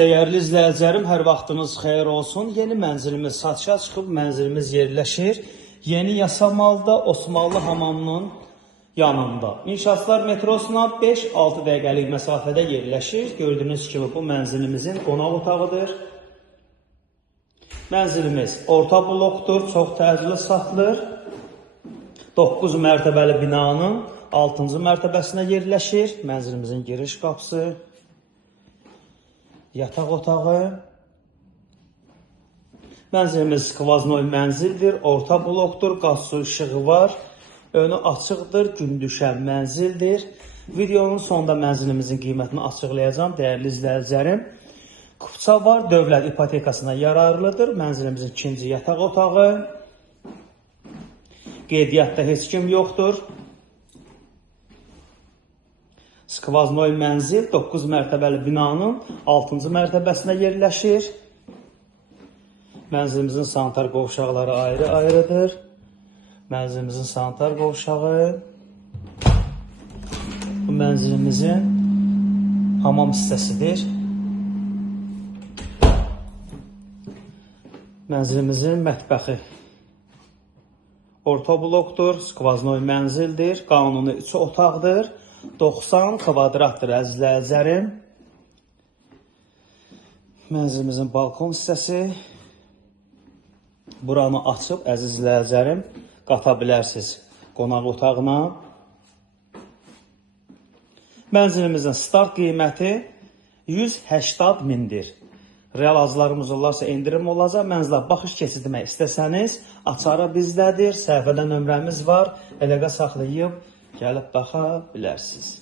Değerli izləyicilərim, hər vaxtınız xeyir olsun. Yeni mənzilimiz satışa çıxıb, mənzilimiz yerləşir. Yeni Yasamalda Osmanlı hamamının yanında. İnşaatlar metrosuna 5-6 dəqiqəlik məsafədə yerləşir. Gördüyünüz kimi bu mənzilimizin qonaq otağıdır. Mənzilimiz orta blokdur, çox təcili satılır. 9 mərtəbəli binanın 6-cı mərtəbəsinə yerləşir. Mənzilimizin giriş qapısı. Yataq otağı. Mənzilimiz skvaznoy mənzildir, orta blokdur, qaz su işığı var. Önü açıqdır, gün düşən mənzildir. Videonun sonunda mənzilimizin qiymətini açıqlayacağım, dəyərli izləyicilərim. Kupça var, dövlət ipotekasına yararlıdır. Mənzilimizin ikinci yataq otağı. Qeydiyyatda heç kim yoxdur. Skvaznoy mənzil 9 mərtəbəli binanın 6-cı mərtəbəsinə yerləşir. Mənzilimizin sanitar qovşaqları ayrı-ayrıdır. Mənzilimizin sanitar qovşağı. Bu mənzilimizin hamam hissəsidir. Mənzilimizin mətbəxi orta blokdur, skvaznoy mənzildir, qanuni 3 otaqdır. 90 kvadratdır əzizləyicilərim. Mənzilimizin balkon hissəsi. Buranı açıb əzizləyicilərim qata bilərsiniz qonaq otağına. Mənzilimizin start qiyməti 180 mindir. Real azlarımız olarsa indirim olacaq. Mənzilə baxış keçirmək istəsəniz açarı bizdədir. Səhifədə nömrəmiz var. Əlaqə saxlayıb gəlib baxa bilərsiniz.